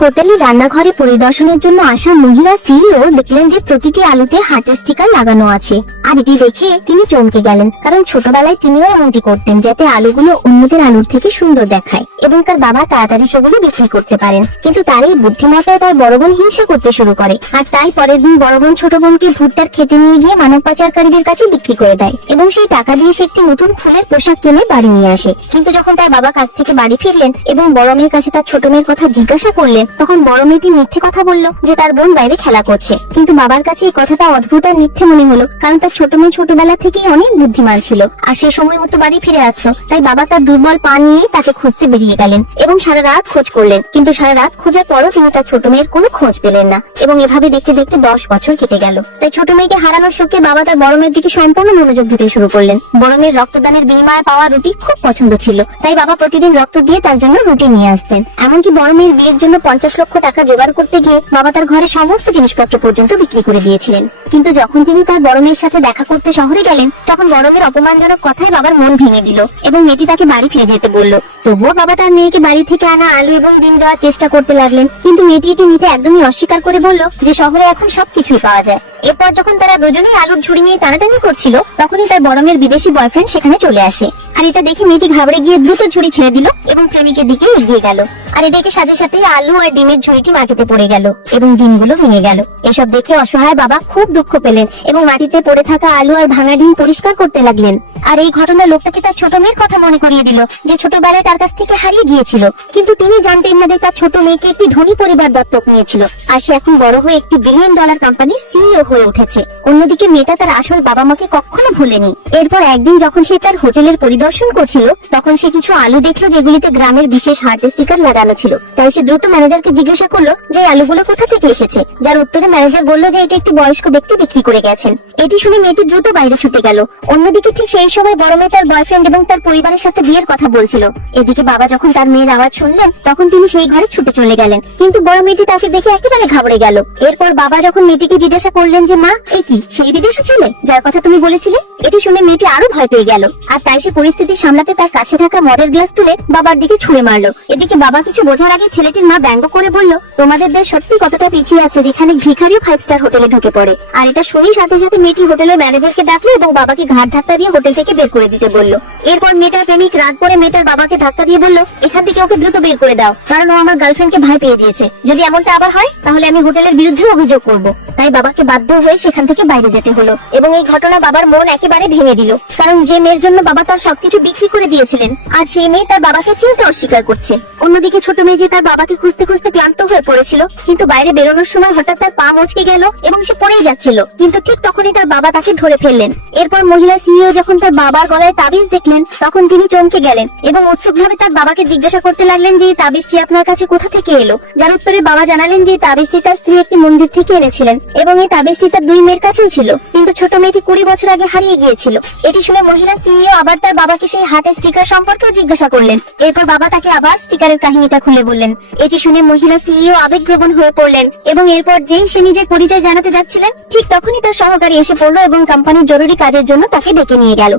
হোটেলে রান্নাঘরে পরিদর্শনের জন্য আসা মহিলা সিইও দেখলেন যে প্রতিটি আলুতে হার্টের স্টিকার লাগানো আছে। আর এটি দেখে তিনি চমকে গেলেন, কারণ ছোটবেলায় তিনিও এমনটি করতেন যাতে আলুগুলো অন্যদের আলুর থেকে সুন্দর দেখায় এবং তার বাবা তাড়াতাড়ি সেগুলো বিক্রি করতে পারেন। কিন্তু তার এই বুদ্ধিমত্তায় তার বড় বোন হিংসা করতে শুরু করে, আর তাই পরের দিন বড় বোন ছোট বোনকে ভুট্টার খেতে নিয়ে গিয়ে মানব পাচারকারীদের কাছে বিক্রি করে দেয় এবং সেই টাকা দিয়ে সে একটি নতুন ফুলের পোশাক কিনে বাড়ি নিয়ে আসে। কিন্তু যখন তার বাবা কাজ থেকে বাড়ি ফিরলেন এবং বড় মেয়ের কাছে তার ছোট মেয়ের কথা জিজ্ঞাসা করলেন, তখন বড় মেয়েটি মিথ্যে কথা বলল যে তার বোন বাইরে খেলা করছে। কিন্তু বাবার কাছে এই কথাটা অদ্ভুত আর মিথ্যে মনে হলো, কারণ তার ছোট মেয়ে ছোটবেলা থেকেই অনেক বুদ্ধিমান ছিল আর সে সময় মতো বাড়ি ফিরে আসতো। তাই বাবা তার দুর্বল পা নিয়ে তাকে খুঁজতে বেরিয়ে গেলেন এবং সারা রাত খোঁজ করলেন। কিন্তু সারা রাত খোঁজার পরও তিনি তার ছোট মেয়ের কোনো খোঁজ পেলেন না এবং এভাবে দেখতে দেখতে 10 বছর কেটে গেল। তাই ছোট মেয়েকে হারানোর শোকে বাবা তার বড় মেয়ের দিকে সম্পূর্ণ মনোযোগ দিতে শুরু করলেন। বড় মেয়ের রক্তদানের বিনিময়ে পাওয়া রুটি খুব পছন্দ ছিল, তাই বাবা প্রতিদিন রক্ত দিয়ে তার জন্য রুটি নিয়ে আসতেন। এমনকি বড় মেয়ের বিয়ের জন্য 50 লক্ষ টাকা জোগাড় করতে গিয়ে বাবা তার ঘরে সমস্ত জিনিসপত্র পর্যন্ত বিক্রি করে দিয়েছিলেন। কিন্তু যখন তিনি তার বড় মেয়ের সাথে দেখা করতে শহরে গেলেন, তখন বড় মেয়ের অপমানজনক কথায় বাবার মন ভেঙে দিল এবং মেয়েটি তাকে বাড়ি ফিরে যেতে বলল। তবুও বাবা তার মেয়েকে বাড়ি থেকে আনা আলু এবং ডিম দেওয়ার চেষ্টা করতে লাগলেন, কিন্তু মেয়েটি এটি নিতে একদমই অস্বীকার করে বলল যে শহরে এখন সবকিছুই পাওয়া যায়। এরপর যখন তারা দুজনেই আলুর ঝুড়ি নিয়ে টানাটানি করছিল, তখনই তার বড় মেয়ের বিদেশি বয়ফ্রেন্ড সেখানে চলে আসে। আর এটা দেখে মেয়েটি ঘাবড়ে গিয়ে দ্রুত ঝুড়ি ছেড়ে দিল এবং প্রেমিকের দিকে এগিয়ে গেল। আর এদিকে সাথে সাথে আলু আর ডিমের ঝুড়িটি মাটিতে পড়ে গেল এবং ডিমগুলো ভেঙে গেল। এসব দেখে অসহায় বাবা খুব দুঃখ পেলেন এবং মাটিতে পড়ে থাকা আলু আর ভাঙা ডিম পরিষ্কার করতে লাগলেন। আর এই ঘটনা লোকটাকে তার ছোট মেয়ের কথা মনে করিয়ে দিল, যে ছোটবেলায় তার কাছ থেকে হারিয়ে গিয়েছিল। কিন্তু তিনি জানতেন না যে তার ছোট মেয়েকে একটি ধনী পরিবার দত্তক নিয়েছিল আর সে এখন বড় হয়ে একটি $1 বিলিয়ন কোম্পানির সিইও হয়ে উঠেছে। অন্যদিকে মেয়েটা তার আসল বাবা মাকে কখনো ভুলেনি। এরপর একদিন যখন সে তার হোটেলের পরিদর্শন করছিল, তখন সে কিছু আলু দেখলো যেগুলিতে গ্রামের বিশেষ হার্ট স্টিকার লাগানো ছিল। তাই সে দ্রুত ম্যানেজারকে জিজ্ঞাসা করলো যে আলুগুলো কোথা থেকে এসেছে, যার উত্তরে ম্যানেজার বলল যে এটা একটি বয়স্ক ব্যক্তি বিক্রি করে গেছেন। এটি শুনে মেয়েটি দ্রুত বাইরে ছুটে গেল। অন্যদিকে ঠিক সেই সময় বড় মেয়ে তার বয়ফ্রেন্ড এবং তার পরিবারের সাথে বিয়ের কথা বলছিল। এদিকে বাবা যখন তার মেয়ের আওয়াজ শুনলেন, তখন তিনি সেই ঘরে ছুটে চলে গেলেন, কিন্তু বড় মেয়েটি তাকে দেখে একেবারে ঘাবড়ে গেল। এরপর বাবা যখন মেয়েটিকে জিজ্ঞাসা করলেন যে মা, এই কি সেই বিদেশি ছেলে যার কথা তুমি বলেছিলে? এটি শুনে মেয়েটি আরো ভয় পেয়ে গেল আর তাই সে পরিস্থিতি সামলাতে তার কাছে থাকা মদের গ্লাস তুলে বাবার দিকে ছুঁড়ে মারলো। এদিকে বাবা কিছু বোঝার আগে ছেলেটির মা ব্যঙ্গ করে বলল, তোমাদের দেশ সত্যি কতটা পিছিয়ে আছে যেখানে ভিখারিও 5 স্টার হোটেলে ঢুকে পড়ে। আর এটা শুনেই সাথে সাথে মেয়েটি হোটেলের ম্যানেজারকে ডাকলো এবং বাবাকে ঘাট ধাক্কা দিয়ে হোটেল থেকে বের করে দিতে বলল। এরপর মেয়েটার প্রেমিক রাগ করে মেয়েটার বাবাকে ধাক্কা দিয়ে বলল, এখান থেকে ওকে দ্রুত বের করে দাও, কারণ ও আমার গার্লফ্রেন্ডকে ভয় পেয়ে দিয়েছে। যদি এমনটা আবার হয় তাহলে আমি হোটেলের বিরুদ্ধে অভিযোগ করব। তাই বাবাকে বাধ্য হয়ে সেখান থেকে বাইরে যেতে হলো এবং এই ঘটনা বাবার মন একেবারে ভেঙে দিল, কারণ যে মেয়ের জন্য বাবা তার সবকিছু বিক্রি করে দিয়েছিলেন আর সেই মেয়ে তার বাবাকে চিনতে অস্বীকার করছে। অন্যদিকে ছোট মেয়ে যে তার বাবাকে খুঁজতে খুঁজতে ক্লান্ত হয়ে পড়েছিল, কিন্তু বাইরে বেরোনোর সময় হঠাৎ তার পা মচকে গেল এবং সে পড়েই যাচ্ছিল, কিন্তু ঠিক তখনই তার বাবা তাকে ধরে ফেললেন। এরপর মহিলা সিইও যখন তার বাবার গলায় তাবিজ দেখলেন, তখন তিনি চমকে গেলেন এবং উৎসুকভাবে তার বাবাকে জিজ্ঞাসা করতে লাগলেন যে এই তাবিজটি আপনার কাছে কোথা থেকে এলো, যার উত্তরে বাবা জানালেন যে তাবিজটি তার স্ত্রী একটি মন্দির থেকে এনেছিলেন এবং এই তাবিজটি তার 2 মেয়ের কাছেও ছিল, কিন্তু ছোট মেয়েটি 20 বছর আগে হারিয়ে গিয়েছিল। এটি শুনে মহিলা সিইও আবার তার বাবাকে সেই হার্টের স্টিকার সম্পর্কেও জিজ্ঞাসা করলেন। এরপর বাবা তাকে আবার স্টিকারের কাহিনীটা খুলে বললেন। এটি শুনে মহিলা সিইও আবেগপ্রবণ হয়ে পড়লেন এবং এরপর যেই সে নিজের পরিচয় জানাতে যাচ্ছিলেন, ঠিক তখনই তার সহকারী এসে পড়লো এবং কোম্পানির জরুরি কাজের জন্য তাকে ডেকে নিয়ে গেল।